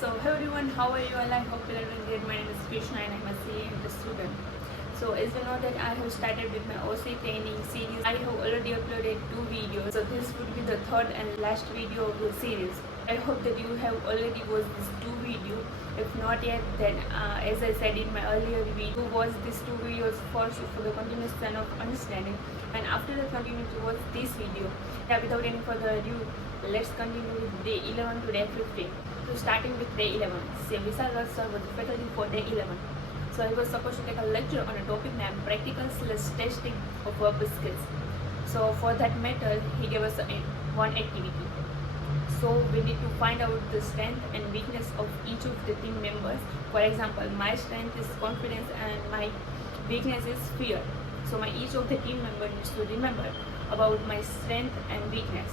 So hello everyone, how are you all? I hope you are doing great. My name is Krishna and I'm a CA student. So as you know that I have started with my OC training series. I have already uploaded 2 videos. So this would be the third and last video of the series. I hope that you have already watched these 2 videos. If not yet, then as I said in my earlier video, watch these 2 videos first for the continuous plan of understanding. And after that, continue to watch this video. Now without any further ado, let's continue with day 11 to day 15. So starting with day 11, Sir Vishal Raj sir was faculty for day 11. So he was supposed to take a lecture on a topic named practical/testing of verbal skills. So for that matter, he gave us one activity. So we need to find out the strength and weakness of each of the team members. For example, my strength is confidence and my weakness is fear. So each of the team members needs to remember about my strength and weakness.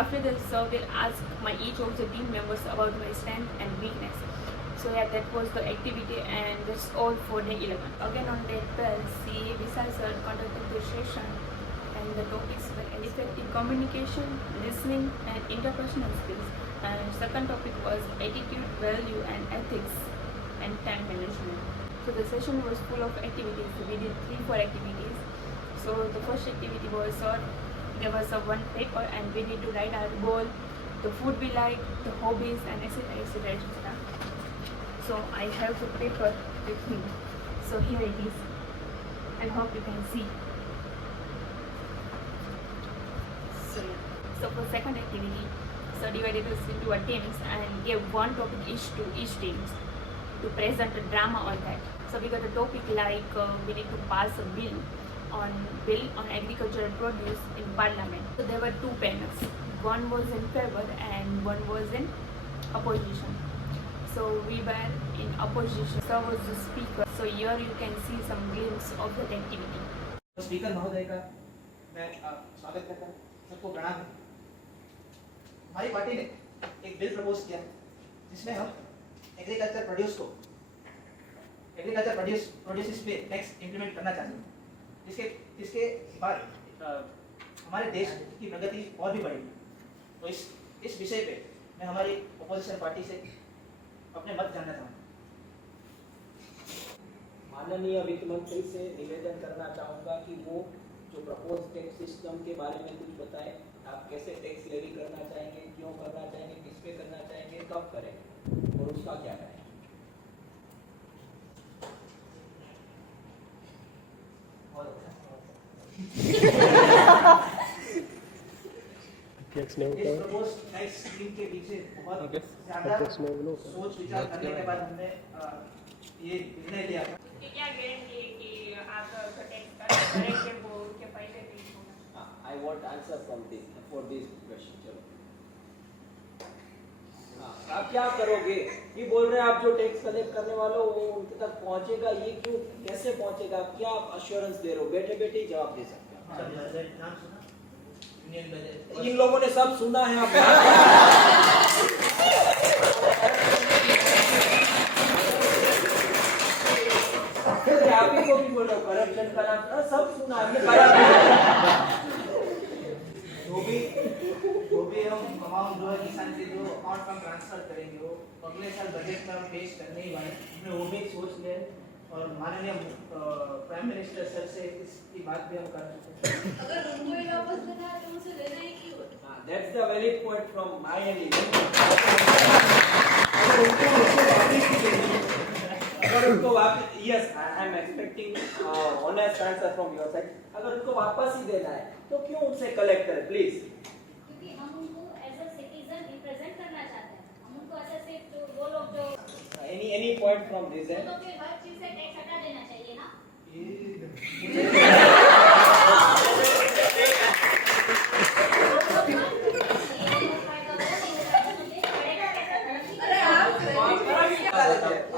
After this, sir will ask each of the team members about my strength and weakness. So yeah, that was the activity and that's all for day 11. Again on day 12, CA Vishal sir conducted the session and the topics were effective communication, listening and interpersonal skills. And second topic was attitude, value and ethics and time management. So the session was full of activities. We did 3-4 activities. So the first activity was there was one paper and we need to write our goal, the food we like, the hobbies and etc. etc. etc. So I have the paper with me. So here it is. I hope you can see. So for second activity, so divided us into teams and gave one topic each to each team to present a drama on that. So we got a topic like we need to pass a bill on agricultural produce in parliament. So there were 2 panels. One was in favor and one was in opposition. So we were in opposition. So was the speaker. So here you can see some glimpse of that activity. Speaker महोदय का मैं स्वागत करता हूँ। सबको प्रणाम। हमारी पार्टी ने एक बिल प्रपोज किया जिसमें हम एग्रीकल्चर प्रोड्यूसेस पे टैक्स इंप्लीमेंट करना चाहते हैं, जिसके बाद हमारे देश की प्रगति और भी बढ़ेगी। तो इस विषय पे मैं हमारी अपोजिशन पार्टी से अपने मत जानना चाहूँगा। माननीय वित्त मंत्री से निवेदन करना चाहूँगा कि वो जो प्रपोज टैक्स सिस्टम के बारे में कुछ बताएं। आप कैसे टैक्स लेवी करना चाहेंगे, क्यों करना चाहेंगे, किस पे करना चाहेंगे, कब करेंगे और उसका क्या करेंगे। इस प्रपोज टैक्स स्कीम के पीछे बहुत ज़्यादा सोच विचार करने के बाद हमने ये निर्णय लिया था। क्या गारंटी है कि आप टैक्स करेंगे वो के पहले भी होगा? I want answer from this for this question. चलो आप क्या करोगे? ये बोल रहे हैं आप जो टैक्स कलेक्ट करने वाले हो वो उनके तक पहुंचेगा, ये क्यों, कैसे पहुंचेगा, क्या आप अश्योरेंस दे रहे हो? बैठे बैठे ही जवाब दे सकते हैं। इन लोगों ने सब सुना है। आप ही को भी बोलो करप्शन का नाम सब सुना है। जो भी हम अमाउंट जो है किसान से जो अकाउंट में ट्रांसफर करेंगे वो अगले साल बजट में हम पेश करने ही वाले हैं। हमने वो भी सोच लिया है और माननीय प्राइम मिनिस्टर सर से इसकी बात भी हम कर चुके हैं। अगर उनको ये वापस देना है तो उनसे लेना ही क्यों? That's the valid point from my end. अगर उनको वापस, yes, I am expecting honest answer from your side. अगर उनको वापस ही देना है तो क्यों उनसे कलेक्ट करें, प्लीज? क्योंकि हम उनको एज अ सिटीजन रिप्रेजेंट करना चाहते हैं। हम उनको ऐसे सिर्फ जो वो लोग जो any point from this end? तो फिर हर चीज से टैक्स हटा देना चाहिए ना।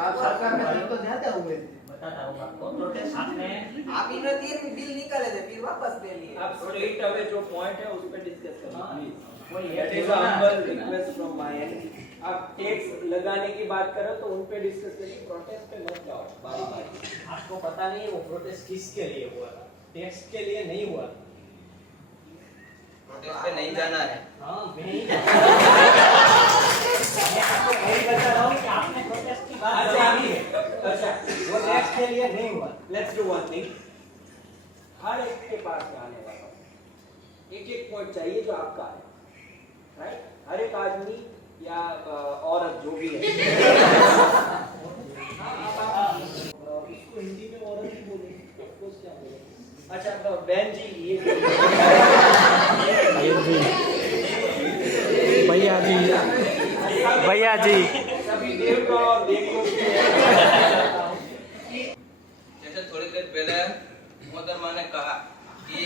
आप सरकार में तो जाते होंगे। बताता हूँ आपको। प्रोटेस्ट में आप इन्होंने 3 बिल निकाले थे फिर वापस ले लिए। आप स्ट्रेट अवे जो पॉइंट है उस पे डिस्कस करें प्लीज। वही that is a humble request from my and. आप टैक्स लगाने की बात करो तो उन पे डिस्कस करिए, प्रोटेस्ट पे मत जाओ बारी-बारी। आपको पता नहीं है वो प्रोटेस्ट किसके लिए हुआ, टैक्स के लिए नहीं हुआ। प्रोटेस्ट पे नहीं जाना है। हाँ मैं नहीं बता रहा हूँ लेट्स डू वन थिंग, हर एक के पास में आने वाला एक एक पॉइंट चाहिए जो आपका है, राइट? हर एक आदमी या औरत जो भी है इसको हिंदी में औरत ही बोलेंगे, ऑफकोर्स क्या बोलेंगे? अच्छा बहन जी ये भैया जी, भैया जी, सभी देवगण और देवियों के जैसे थोड़ी देर पहले मोहतरमा ने कहा कि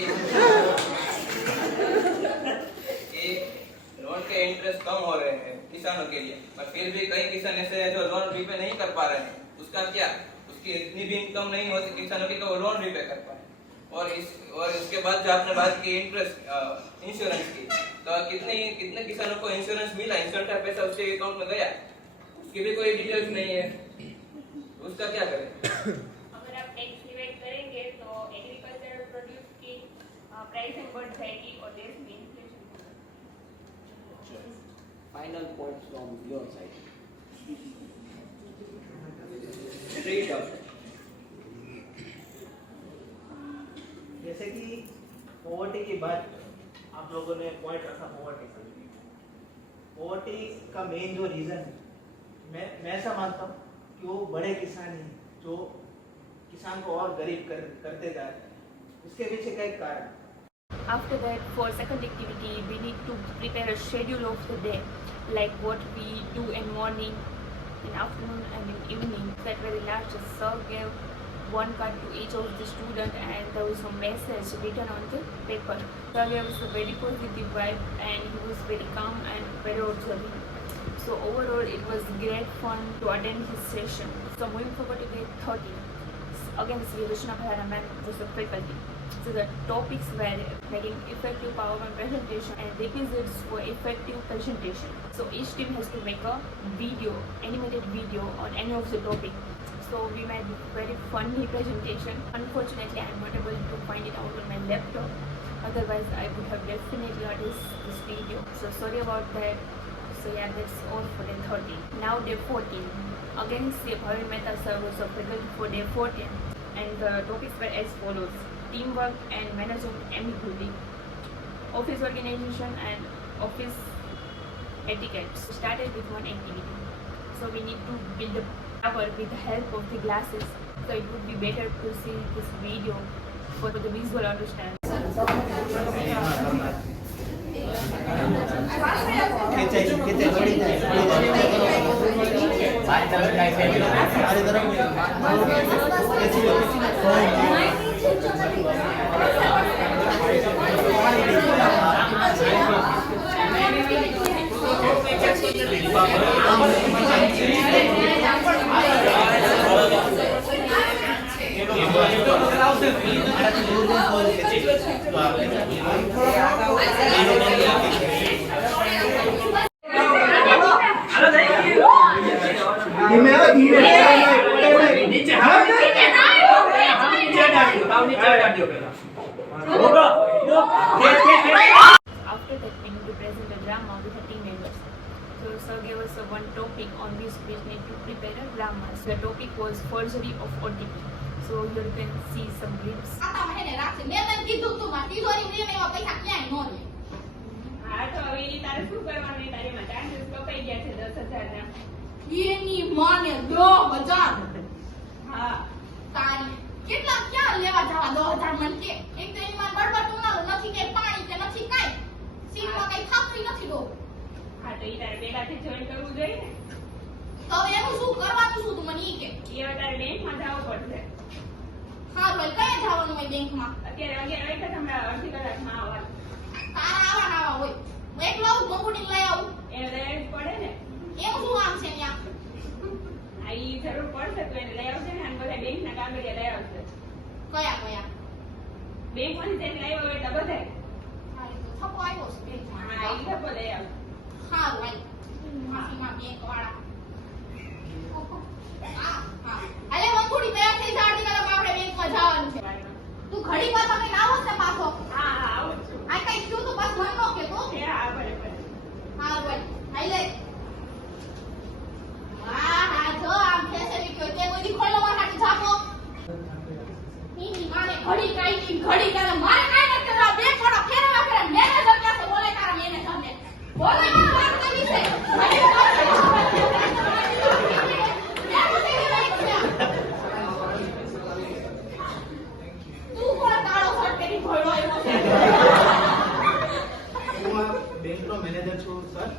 लोन के इंटरेस्ट कम हो रहे हैं किसानों के लिए, पर फिर भी कई किसान ऐसे हैं जो लोन रीपे नहीं कर पा रहे हैं। उसका क्या? उसकी इतनी भी इनकम नहीं होती किसानों की कि वो लोन रीपे कर पाए। और इसके बाद जो आपने बात की इंटरेस्ट इंश्योरेंस की, तो कितने किसानों को इंश्योरेंस मिला, इंश्योरेंस का पैसा उसके अकाउंट में गया, उसकी भी कोई डिटेल्स नहीं है, उसका क्या करें? अगर आप टैक्स डिवाइड करेंगे तो एग्रीकल्चरल प्रोड्यूस की प्राइसिंग बढ़ जाएगी और देश में inflation. Final points from your side, straight up. जैसे कि पॉवर्टी की बात आप लोगों ने पॉइंट रखा पॉवर्टी का मेन जो रीज़न है, मैं ऐसा मानता हूँ कि वो बड़े किसान हैं जो किसान को और गरीब करते जा रहे हैं। इसके पीछे कई कारण। After that, for second activity, we need to prepare a schedule of the day, like what we do in morning, in afternoon, and in evening. That very last, sir gave one card to each of the student, and there was a message written on the paper. Sir gave us a very positive vibe, and he was very calm and very observing. So overall, it was great fun to attend his session. So moving forward to day 30, again, Sri Rishna Bharana ma'am was the faculty. So the topics were making effective PowerPoint presentation and requisites for effective presentation. So each team has to make a video, animated video on any of the topic. So we made very funny presentation. Unfortunately, I am not able to find it out on my laptop. Otherwise, I would have definitely artist this video. So sorry about that. So yeah, that's all for day 30. Now day 14. Again, Sri Bhavin Mehta sir was a faculty for day 14. And the topics were as follows: teamwork and management ambiguity, office organization and office etiquette. We started with one activity. So we need to build a tower with the help of the glasses. So it would be better to see this video for the visual understanding. After that, we need to present a drama with the team members. So sir gave us one topic on which we need to prepare a drama. So the topic was forgery of OTP. So here you can see some clips. હા તો હવે તારે શું કરવાનું તારી માં ચાન્સીસ કપાઈ ગયા છે 10,000 ના. એની માને 10,000 હા તારી કેટલા ક્યાં લેવા જવા 10,000 મન કે એક તો એમાં બળબટ ઉનાળો નથી કે પાણી કે નથી કાઈ સીટમાં કઈ ખાતરી નથી દો. હા તો ઈ તારે પેલાથી જોઈન કરવું જોઈએ ને. તો એનું શું કરવાનું શું તું મને ઈ કે ઈ હવે તારે બેંકમાં જવું પડશે. હા ભાઈ કયા જવાનું હોય બેંકમાં અત્યારે 11 વાગ્યા તમને અડધી કલાકમાં આવવાનું. તારા આવા નાવા હોય એકલો કમ્પ્યુટર લઈ આવું એને લઈ આવવું પડે ને. એનું શું કામ છે ત્યાં આ ઈ જરૂર પડશે તો એને લઈ આવશે ને અને બધા બેંકના કાગળિયા લઈ આવશે. કયા કયા બેંકમાંથી જેને લઈ આવ્યો એટલા બધાય. હા એ તો થપ્પો આવ્યો છે બેંકમાં હા ઈ થપ્પો લઈ આવશે. હા ભાઈ માફીમાં બેંક વાળા હા હા અલે મંગુડી તૈયાર થઈ જા અડધી કલાક આપણે બેંકમાં જવાનું છે તું ઘડી વાર તમે આવો છે પાછો હા હા આવું છું. આ કઈ તું તો બસ મન નો કે તો હા ભલે ભલે. હા ભાઈ આઈ લે હા હા જો આમ ફેસિલિટી હોય તે કોઈ દી ખોલો માર હાટી જાપો ઘડી કરે મારે કાઈ નથી કરવા બે છોડા ફેરવા કરે મેનેજર પાસે બોલે તારા મેનેજરને બોલે મને વાત કરી છે તું કોણ તાળો ફટ કરી ભળો આવ્યો છે હું આ બેંકનો મેનેજર છું સર.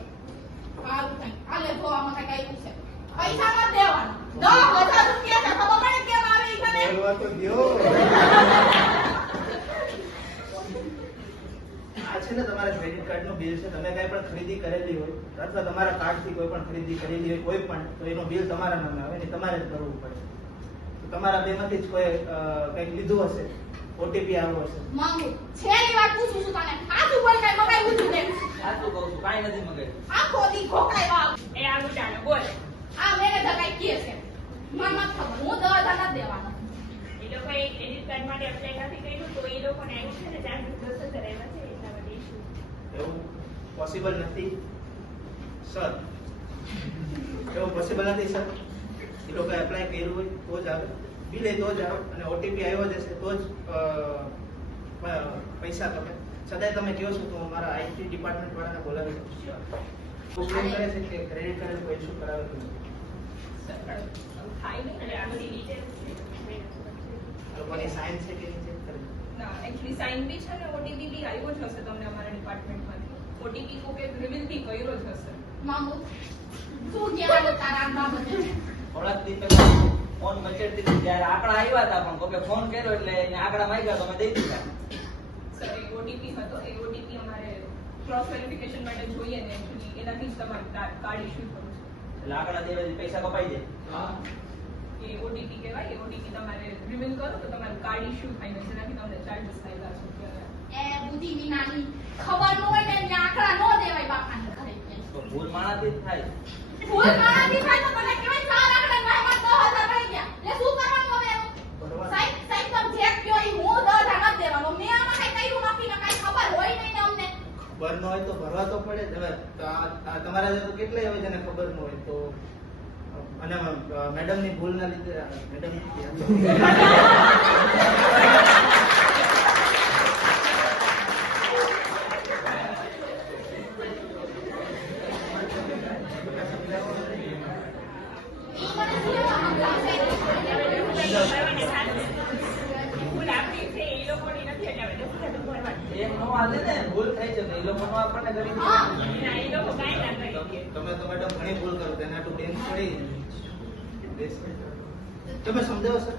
આલે જોવામાં કઈ કર્યું છે પૈસા મત દેવાના 10,000 રૂપિયા છે ખબર પડે કેમ આવે ઈ મને બોલવા તો દ્યો. આ છે ને તમારા ક્રેડિટ કાર્ડનું બિલ છે. તમે કઈ પણ ખરીદી કરેલી હોય અથવા તમારા કાર્ડથી કોઈ પણ ખરીદી કરેલી હોય કોઈ પણ, તો એનું બિલ તમારા નામે આવે ને તમારે જ ભરવું પડે. તો તમારા બેમાંથી જ કોઈ કંઈક લીધું હશે, ઓટીપી આવ્યો હશે. માંગુ છેલ્લી વાર પૂછું છું તને ખાધું પણ કઈ મગાવ્યું છું ને સાચું કહું છું, કાંઈ નથી મગાવ્યું. આખો દી ખોકાય વાવ એ આગળ ચાલો બોલે આ મેનેજર કઈ કહે છે મને નથી ખબર હું 10,000 નથી દેવાનો એ લોકોએ ક્રેડિટ કાર્ડ માટે એપ્લાય નથી કર્યું તો એ લોકોને આવ્યું છે ને ચાર્જ 10,000 આવ્યા છે એટલા માટે ઇશ્યુ એવું પોસિબલ નથી સર. એવું પોસિબલ નથી સર. એ લોકોએ એપ્લાય કર્યું હોય તો જ આવે, બિલ એ તો જ આવે અને ઓટીપી આવ્યો જ હશે તો જ પૈસા તમે. સદાય તમે કહો છો તો અમારા આઈટી ડિપાર્ટમેન્ટ વાળાને બોલાવી શકું. તો ક્લેમ કરે છે કે ક્રેડિટ કાર્ડ કોઈ ઇશ્યુ કરાવેલું નથી. થાય નહીં એટલે આ બધી ડિટેલ્સ છે લોકોની સાઇન છે કે નહીં ચેક કરે. ના એકચ્યુઅલી સાઇન બી છે ને ઓટીપી બી આવ્યો જ હશે તમને અમારા ડિપાર્ટમેન્ટમાંથી ઓટીપી કોકે રિવીલ બી કર્યો જ હશે માંગુ તું ક્યાં તારા બાબતે થોડાક દી પહેલા ફોન મચેડ દીધી જ્યારે આંકડા આવ્યા હતા પણ કોકે ફોન કર્યો એટલે એને આંકડા માંગ્યા તો અમે દઈ દીધા. સર એ ઓટીપી હતો એ ઓટીપી અમારે ક્રોસ વેરિફિકેશન માટે જોઈએ ને એકચ્યુઅલી એનાથી જ તમારે કાર્ડ ઇશ્યુ થયું છે એટલે આંકડા દેવાથી પૈસા કપાઈ જાય. એ ઓટીપી કહેવાય એ ઓટીપી તમારે રિવીલ કરો તો તમારું કાર્ડ ઇશ્યુ થાય ને જેનાથી તમને ચાર્જીસ થાય છે એ બુદ્ધિ વિનાની ખબર ન હોય ને એને આંકડા ન દેવાય બાપાને ઘરે તો ભૂલ માણાથી જ થાય. ભૂલ મારાથી થાય તો મને કહેવાય ચાર આંકડા મારા 10,000 મળી ગયા એટલે શું કરવાનું હવે એનું સાહેબ તમે જે કયો ઈ હું 10,000 નથી દેવાનો મેં આમાં કઈ કર્યું નથી ને કઈ ખબર હોય નહીં ને અમને ખબર ન હોય તો ભરવા તો પડે જ. હવે તમારા જેવા તો કેટલાય હોય જેને ખબર ન હોય તો. અને મેડમની ભૂલના લીધે મેડમ ભૂલ આપણી છે એ લોકોની નથી એટલે હવે 10,000 ભરવાની એમ નો હાલે ને, ભૂલ થઈ છે તો એ લોકોનો આપણને કરી દે. હા ના એ લોકો કાંઈ ના કરે તમે તો મેડમ ઘણી ભૂલ કરો તેના તો બેંક પડી. તમે સમજાવો સર,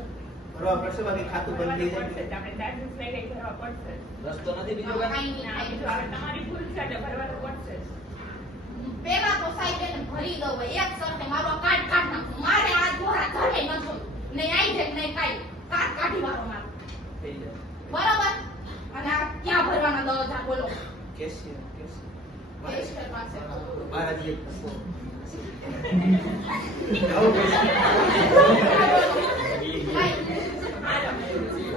ભરવા પડશે બાકી ખાતું બંધ થઈ જાય. પડશે આપણે ચાર્જીસ લઈ લઈ ભરવા પડશે રસ્તો નથી બીજો કાંઈ. કઈ ના એ નહીં જો હવે તમારી ભૂલ છે એટલે ભરવાનું પડશે જ. પેલા તો સાહેબ એને ભરી દઉં હોય એક સરખે મારો કાર્ડ કાઢ નાખું મારે આ જોરા ધરે ન જોયું નહીં આવી જાય નહીં કાઈ કાર્ડ કાઢી વાળો મારો થઈ જાય. બરાબર અને આ ક્યાં ભરવાના 10,000 બોલો કેશિયર કેશિયર પાસે બાર જ એક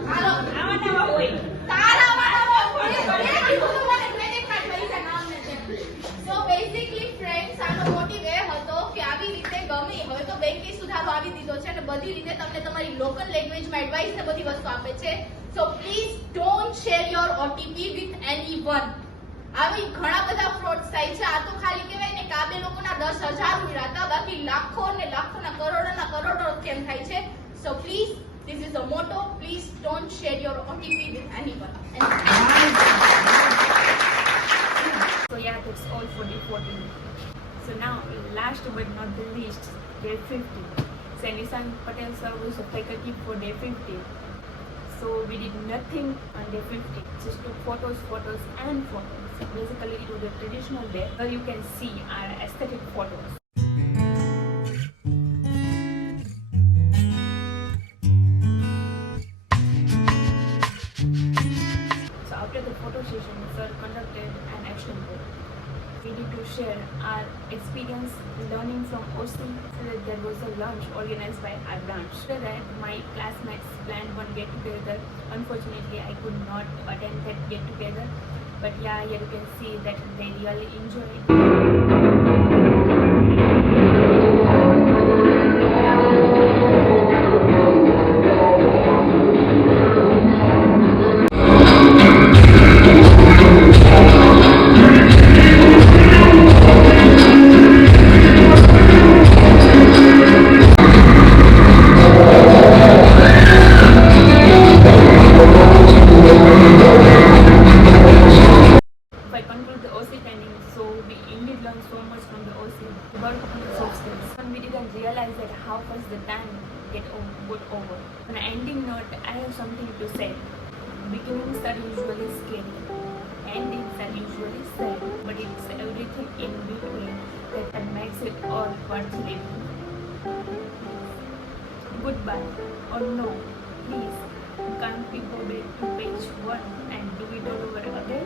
હાલો આવા નવા હોય તારા વાળા ઘરે ઘરે કીધું તું મને ક્રેડિટ કાર્ડ પૈસા નામ ને છે સો બેઝિકલી ફ્રેન્ડ્સ આનો મોટિવ એ હતો કે આવી રીતે ગમે હવે તો બેંકે સુધારો આવી દીધો છે અને બધી રીતે તમને તમારી લોકલ લેંગ્વેજમાં એડવાઇસ ને બધી વસ્તુ આપે છે so please don't share your OTP with anyone આવી ઘણા બધા ફ્રોડ્સ થાય છે આ તો ખાલી કહેવાય ને કે આ બે લોકોના 10,000 ઉડ્યા હતા બાકી લાખો ને લાખોના કરોડો સ્કેમ થાય છે so please this is a motto please don't share your OTP with anyone So yeah, that's all for day 14. So now, last but not the least, day 15. So Nissan Patel sir was a faculty for day 15. So we did nothing on day 15. Just took photos and photos. Basically, it was a traditional day where you can see our aesthetic photos. So after the photo session, sir conducted an action board. We need to share our experience learning from OC. So that there was a lunch organized by our branch. So that my classmates planned one get together. Unfortunately, I could not attend that get together. But yeah, here you can see that they really enjoyed. realize that how fast the time got over. On an ending note, I have something to say. Beginnings are usually scary. Endings are usually sad, but it's everything in between that makes it all worth living. Goodbye, or no, please, can't we go back to page 1 and do it all over again?